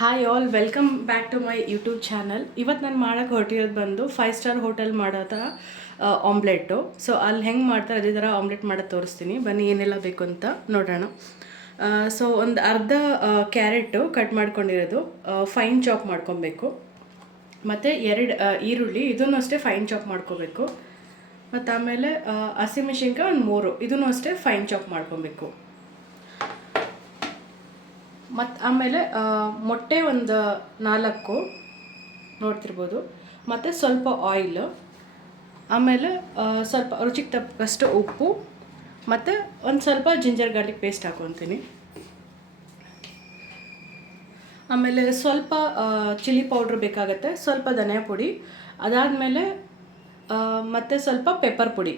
Hi all welcome back to my YouTube channel. ಇವತ್ತು ನಾನು ಮಾಡೋಕ್ಕೆ ಹೊರಟಿರೋದು ಬಂದು 5 ಸ್ಟಾರ್ ಹೋಟೆಲ್ ಮಾಡೋ ಥರ ಆಮ್ಲೆಟು. ಸೊ ಅಲ್ಲಿ ಹೆಂಗೆ ಮಾಡ್ತಾರೆ ಅದೇ ಥರ ಆಮ್ಲೆಟ್ ಮಾಡೋದು ತೋರಿಸ್ತೀನಿ. ಬನ್ನಿ ಏನೆಲ್ಲ ಬೇಕು ಅಂತ ನೋಡೋಣ. ಸೊ ಒಂದು ಅರ್ಧ ಕ್ಯಾರೆಟು ಕಟ್ ಮಾಡ್ಕೊಂಡಿರೋದು ಫೈನ್ ಚಾಪ್ ಮಾಡ್ಕೊಬೇಕು. ಮತ್ತು 2 ಈರುಳ್ಳಿ ಇದನ್ನು ಅಷ್ಟೇ ಫೈನ್ ಚಾಪ್ ಮಾಡ್ಕೋಬೇಕು. ಮತ್ತು ಆಮೇಲೆ ಹಸಿಮೆಣ್ಸಿನ್ಕಾಯಿ ಒಂದು 3 ಇದನ್ನು ಅಷ್ಟೇ ಫೈನ್ ಚಾಪ್ ಮಾಡ್ಕೊಬೇಕು. ಮತ್ತು ಆಮೇಲೆ ಮೊಟ್ಟೆ ಒಂದು 4 ನೋಡ್ತಿರ್ಬೋದು. ಮತ್ತು ಸ್ವಲ್ಪ ಆಯಿಲು, ಆಮೇಲೆ ಸ್ವಲ್ಪ ರುಚಿಗೆ ತಕ್ಕಷ್ಟು ಉಪ್ಪು, ಮತ್ತು ಒಂದು ಸ್ವಲ್ಪ ಜಿಂಜರ್ ಗಾರ್ಲಿಕ್ ಪೇಸ್ಟ್ ಹಾಕ್ಕೊತೀನಿ. ಆಮೇಲೆ ಸ್ವಲ್ಪ ಚಿಲ್ಲಿ ಪೌಡ್ರ್ ಬೇಕಾಗುತ್ತೆ, ಸ್ವಲ್ಪ ಧನಿಯಾ ಪುಡಿ, ಅದಾದಮೇಲೆ ಮತ್ತು ಸ್ವಲ್ಪ ಪೆಪ್ಪರ್ ಪುಡಿ.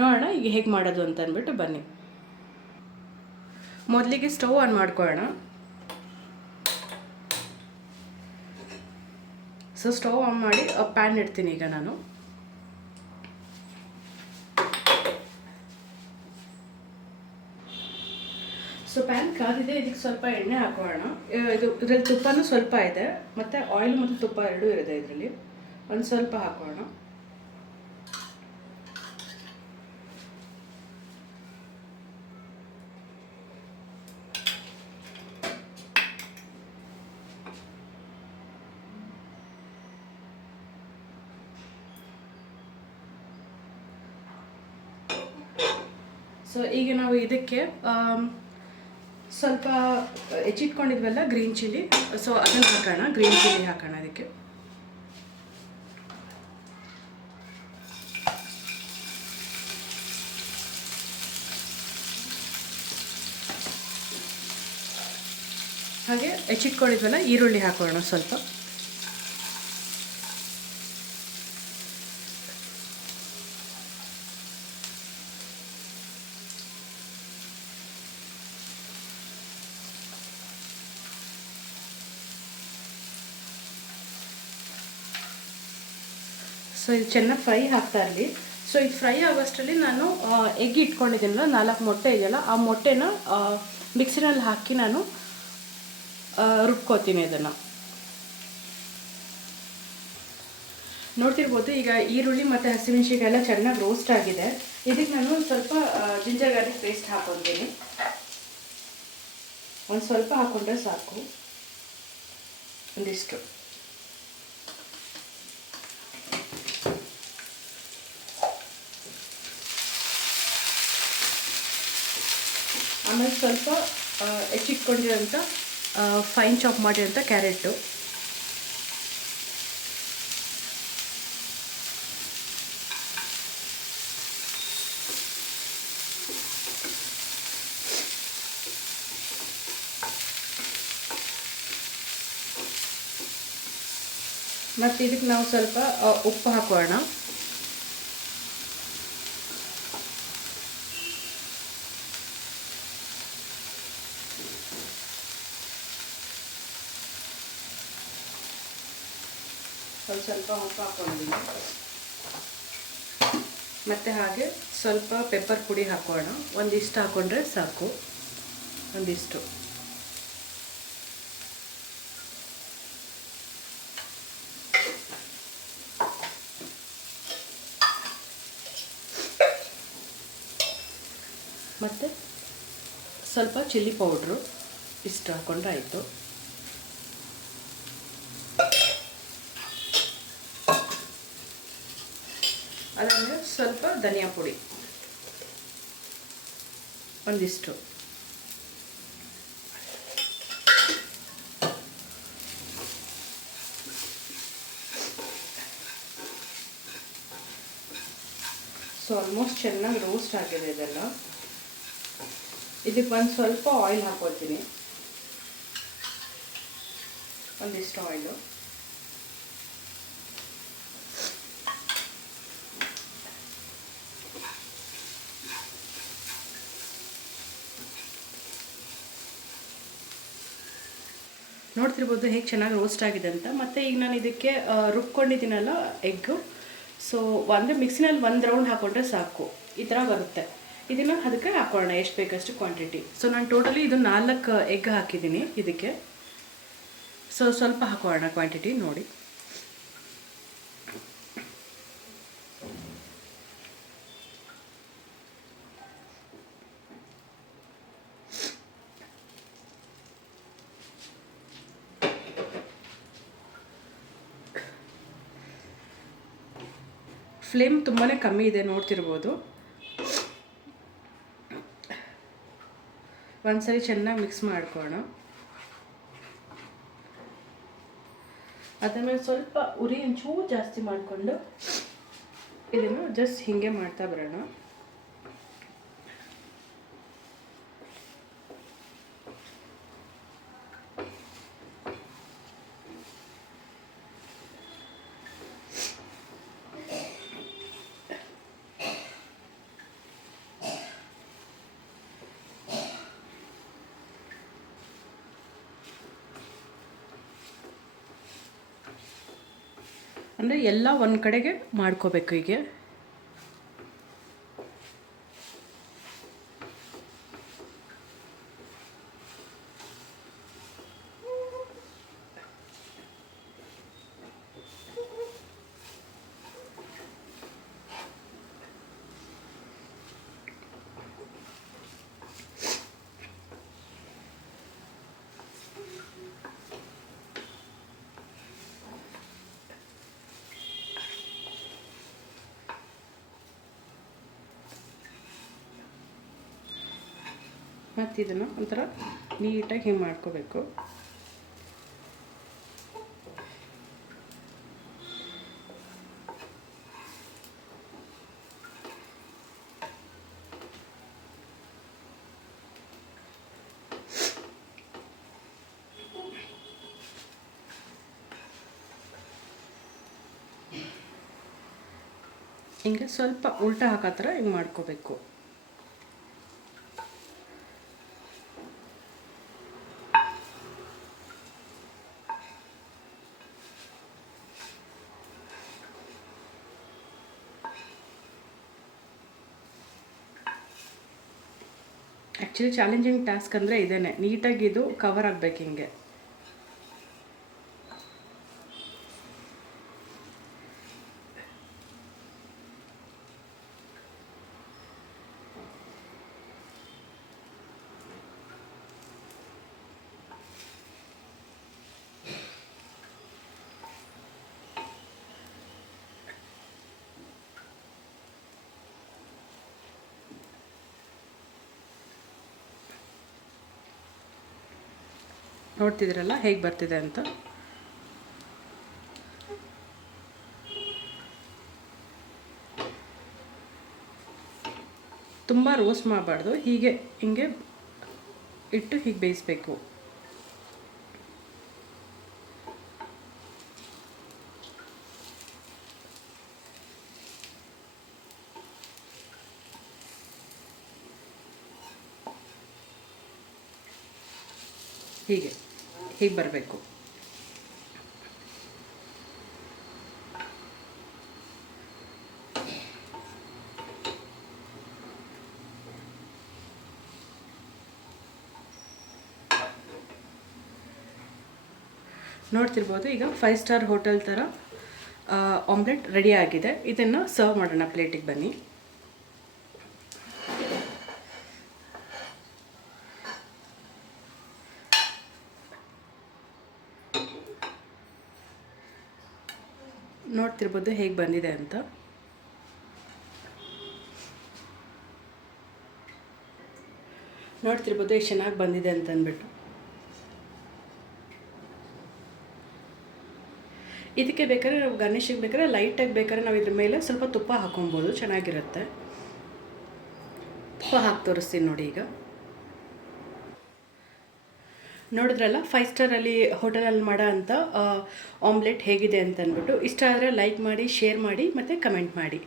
ನೋಡೋಣ ಈಗ ಹೇಗೆ ಮಾಡೋದು ಅಂತ ಅಂದ್ಬಿಟ್ಟು ಬನ್ನಿ. ಮೊದಲಿಗೆ ಸ್ಟವ್ ಆನ್ ಮಾಡ್ಕೊಳ್ಳೋಣ. ಸೊ ಸ್ಟವ್ ಆನ್ ಮಾಡಿ ಪ್ಯಾನ್ ಇಡ್ತೀನಿ ಈಗ ನಾನು. ಸೊ ಪ್ಯಾನ್ ಕಾದಿದೆ, ಇದಕ್ಕೆ ಸ್ವಲ್ಪ ಎಣ್ಣೆ ಹಾಕೋಣ. ಇದರಲ್ಲಿ ತುಪ್ಪನೂ ಸ್ವಲ್ಪ ಇದೆ, ಮತ್ತು ಆಯಿಲ್ ಮತ್ತು ತುಪ್ಪ ಎರಡೂ ಇದೆ ಇದರಲ್ಲಿ. ಒಂದು ಸ್ವಲ್ಪ ಹಾಕೋಣ. ಸೊ ಈಗ ನಾವು ಇದಕ್ಕೆ ಸ್ವಲ್ಪ ಹೆಚ್ಚಿಟ್ಕೊಂಡಿದ್ವಲ್ಲ ಗ್ರೀನ್ ಚಿಲ್ಲಿ, ಸೊ ಅದನ್ನು ಹಾಕೋಣ. ಗ್ರೀನ್ ಚಿಲ್ಲಿ ಹಾಕೋಣ ಅದಕ್ಕೆ. ಹಾಗೆ ಹೆಚ್ಚಿಟ್ಕೊಂಡಿದ್ವಲ್ಲ ಈರುಳ್ಳಿ ಹಾಕೋಣ ಸ್ವಲ್ಪ. ಸೊ ಇದು ಚೆನ್ನಾಗಿ ಫ್ರೈ ಆಗ್ತಾ ಇರಲಿ. ಸೊ ಇದು ಫ್ರೈ ಆಗೋಷ್ಟರಲ್ಲಿ ನಾನು ಎಗ್ ಇಟ್ಕೊಂಡಿದ್ದೀನಲ್ಲ, 4 ಮೊಟ್ಟೆ ಇದೆಯಲ್ಲ, ಆ ಮೊಟ್ಟೆನ ಮಿಕ್ಸಿನಲ್ಲಿ ಹಾಕಿ ನಾನು ರುಬ್ಕೋತೀನಿ ಅದನ್ನು. ನೋಡ್ತಿರ್ಬೋದು ಈಗ ಈರುಳ್ಳಿ ಮತ್ತು ಹಸಿಮೆಣ್ಸಿನ್ಕಾಯಿ ಎಲ್ಲ ಚೆನ್ನಾಗಿ ರೋಸ್ಟ್ ಆಗಿದೆ. ಇದಕ್ಕೆ ನಾನು ಸ್ವಲ್ಪ ಜಿಂಜರ್ ಗಾರ್ಲಿಕ್ ಪೇಸ್ಟ್ ಹಾಕ್ಕೊತೀನಿ. ಒಂದು ಸ್ವಲ್ಪ ಹಾಕ್ಕೊಂಡ್ರೆ ಸಾಕು, ಒಂದಿಷ್ಟು. ಆಮೇಲೆ ಸ್ವಲ್ಪ ಹೆಚ್ಚಿಟ್ಕೊಂಡಿರೋಂಥ ಫೈನ್ ಚಾಪ್ ಮಾಡಿರೋಂಥ ಕ್ಯಾರೆಟು, ಮತ್ತು ಇದಕ್ಕೆ ನಾವು ಸ್ವಲ್ಪ ಉಪ್ಪು ಹಾಕೋಣ. ಸ್ವಲ್ಪ ಉಪ್ಪು ಹಾಕೊಂಡಿದ್ದೀನಿ. ಮತ್ತು ಹಾಗೆ ಸ್ವಲ್ಪ ಪೆಪ್ಪರ್ ಪುಡಿ ಹಾಕೋಣ. ಒಂದಿಷ್ಟು ಹಾಕ್ಕೊಂಡ್ರೆ ಸಾಕು, ಒಂದಿಷ್ಟು. ಮತ್ತು ಸ್ವಲ್ಪ ಚಿಲ್ಲಿ ಪೌಡ್ರು ಇಷ್ಟು ಹಾಕ್ಕೊಂಡ್ರೆ ಆಯಿತು. ಅದಾದಮೇಲೆ ಸ್ವಲ್ಪ ಧನಿಯಾ ಪುಡಿ ಒಂದಿಷ್ಟು. ಸೊ ಆಲ್ಮೋಸ್ಟ್ ಚೆನ್ನಾಗಿ ರೋಸ್ಟ್ ಆಗಿದೆ ಇದೆಲ್ಲ. ಇದಕ್ಕೆ ಒಂದು ಸ್ವಲ್ಪ ಆಯಿಲ್ ಹಾಕ್ಕೊಳ್ತೀನಿ, ಒಂದಿಷ್ಟು ಆಯಿಲು. ನೋಡ್ತಿರ್ಬೋದು ಹೇಗೆ ಚೆನ್ನಾಗಿ ರೋಸ್ಟ್ ಆಗಿದೆ ಅಂತ. ಮತ್ತು ಈಗ ನಾನು ಇದಕ್ಕೆ ರುಬ್ಕೊಂಡಿದ್ದೀನಲ್ಲ ಎಗ್ಗು, ಸೊ ಅಂದರೆ ಮಿಕ್ಸಿನಲ್ಲಿ 1 ರೌಂಡ್ ಹಾಕ್ಕೊಂಡ್ರೆ ಸಾಕು, ಈ ಥರ ಬರುತ್ತೆ. ಇದನ್ನು ಅದಕ್ಕೆ ಹಾಕೋಣ ಎಷ್ಟು ಬೇಕಷ್ಟು ಕ್ವಾಂಟಿಟಿ. ಸೊ ನಾನು ಟೋಟಲಿ ಇದು 4 ಎಗ್ ಹಾಕಿದ್ದೀನಿ ಇದಕ್ಕೆ. ಸೊ ಸ್ವಲ್ಪ ಹಾಕೋಣ ಕ್ವಾಂಟಿಟಿ ನೋಡಿ. ಫ್ಲೇಮ್ ತುಂಬಾ ಕಮ್ಮಿ ಇದೆ, ನೋಡ್ತಿರ್ಬೋದು. ಒಂದ್ಸರಿ ಚೆನ್ನಾಗಿ ಮಿಕ್ಸ್ ಮಾಡ್ಕೊಳ್ಳೋಣ. ಅದಾದ್ಮೇಲೆ ಸ್ವಲ್ಪ ಉರಿ ಒಂಚೂರು ಜಾಸ್ತಿ ಮಾಡಿಕೊಂಡು ಇದನ್ನು ಜಸ್ಟ್ ಹೀಗೆ ಮಾಡ್ತಾ ಬರೋಣ. ಅಂದರೆ ಎಲ್ಲ ಒಂದು ಕಡೆಗೆ ಮಾಡ್ಕೋಬೇಕು. ಹೀಗೆ ಮತ್ತು ಇದನ್ನು ಒಂಥರ ನೀಟಾಗಿ ಹಿಂಗೆ ಮಾಡ್ಕೋಬೇಕು. ಹಿಂಗೆ ಸ್ವಲ್ಪ ಉಲ್ಟಾ ಹಾಕೋ ಥರ ಹಿಂಗೆ ಮಾಡ್ಕೋಬೇಕು. ಆ್ಯಕ್ಚುಲಿ ಚಾಲೆಂಜಿಂಗ್ ಟಾಸ್ಕ್ ಅಂದರೆ ಇದೇ, ನೀಟಾಗಿ ಇದು ಕವರ್ ಆಗಬೇಕು. ಹಿಂಗೆ ನೋಡ್ತಿದ್ದೀರಲ್ಲ ಹೇಗೆ ಬರ್ತಿದೆ ಅಂತ. ತುಂಬ ರೋಸ್ಟ್ ಮಾಡಬಾರ್ದು, ಹಿಂಗೆ ಇಟ್ಟು ಹೀಗೆ ಬೇಯಿಸಬೇಕು. ಹೀಗೆ ಬರಬೇಕು. ನೋಡ್ತಿರ್ಬೋದು ಈಗ 5 ಸ್ಟಾರ್ ಹೋಟೆಲ್ ಥರ ಆಮ್ಲೆಟ್ ರೆಡಿ ಆಗಿದೆ. ಇದನ್ನು ಸರ್ವ್ ಮಾಡೋಣ. ಪ್ಲೇಟಿಗೆ ಬನ್ನಿ. ನೋಡ್ತಿರ್ಬೋದು ಹೇಗೆ ಬಂದಿದೆ ಅಂತ. ನೋಡ್ತಿರ್ಬೋದು ಎಷ್ಟು ಚೆನ್ನಾಗಿ ಬಂದಿದೆ ಅಂತ ಅಂದ್ಬಿಟ್ಟು. ಇದಕ್ಕೆ ಬೇಕಾದ್ರೆ ನಾವು ಗಾರ್ನಿಷಿಗೆ ಬೇಕಾದ್ರೆ ಲೈಟಾಗಿ ಬೇಕಾದ್ರೆ ನಾವು ಇದ್ರ ಮೇಲೆ ಸ್ವಲ್ಪ ತುಪ್ಪ ಹಾಕೊಬೋದು, ಚೆನ್ನಾಗಿರುತ್ತೆ. ತುಪ್ಪ ಹಾಕಿ ತೋರಿಸ್ತೀನಿ ನೋಡಿ. ಈಗ ನೋಡಿದ್ರಲ್ಲ 5 ಸ್ಟಾರಲ್ಲಿ ಹೋಟೆಲಲ್ಲಿ ಮಾಡೋ ಅಂಥ ಆಮ್ಲೆಟ್ ಹೇಗಿದೆ ಅಂತ ಅಂದ್ಬಿಟ್ಟು. ಇಷ್ಟ ಆದರೆ ಲೈಕ್ ಮಾಡಿ, ಶೇರ್ ಮಾಡಿ ಮತ್ತು ಕಮೆಂಟ್ ಮಾಡಿ.